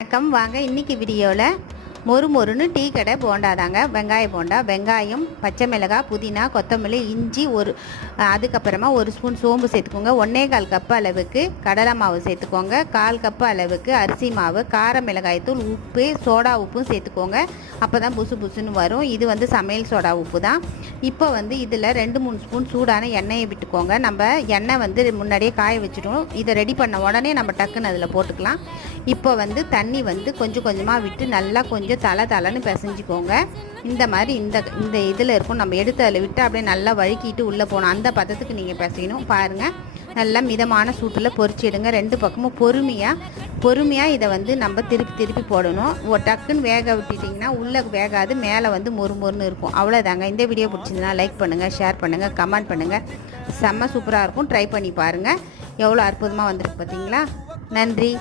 வணக்கம். வாங்க இன்றைக்கி வீடியோவில் மொறுமொறுன்னு டீ கடை போண்டா தாங்க. வெங்காய போண்டா, வெங்காயம், பச்சை மிளகாய், புதினா, கொத்தமல்லி, இஞ்சி, அதுக்கப்புறமா ஒரு ஸ்பூன் சோம்பு சேர்த்துக்கோங்க. 1.25 கப்பு அளவுக்கு கடலை மாவு சேர்த்துக்கோங்க. 1/4 கப்பு அளவுக்கு அரிசி மாவு, கார மிளகாய்த்தூள், உப்பு, சோடா உப்பும் சேர்த்துக்கோங்க. அப்போ தான் புசு புசுன்னு வரும். இது சமையல் சோடா உப்பு தான். இப்போ இதில் 2-3 ஸ்பூன் சூடான எண்ணெயை விட்டுக்கோங்க. நம்ம எண்ணெய் முன்னாடியே காய வச்சுட்டோம். இதை ரெடி பண்ண உடனே நம்ம டக்குன்னு அதில் போட்டுக்கலாம். இப்போ தண்ணி கொஞ்சம் கொஞ்சமாக விட்டு நல்லா கொஞ்சம் தலை பிசைஞ்சிக்கோங்க. இந்த மாதிரி இந்த இதில் இருக்கும். நம்ம எடுத்து அதில் விட்டு அப்படியே நல்லா வழுக்கிட்டு உள்ளே போகணும். அந்த பதத்துக்கு நீங்கள் பிசையணும். பாருங்கள், நல்லா மிதமான சூட்டில் பொரிச்சிடுங்க. 2 பக்கமும் பொறுமையாக இதை நம்ம திருப்பி போடணும். டக்குன்னு வேக விட்டுட்டிங்கன்னா உள்ளே வேகாது, மேலே மொறுமொறுன்னு இருக்கும். அவ்வளோதாங்க. இந்த வீடியோ பிடிச்சிருந்தா லைக் பண்ணுங்கள், ஷேர் பண்ணுங்கள், கமெண்ட் பண்ணுங்கள். செம்ம சூப்பராக இருக்கும். ட்ரை பண்ணி பாருங்கள். எவ்வளோ அற்புதமாக வந்திருக்கு பார்த்தீங்களா? நன்றி.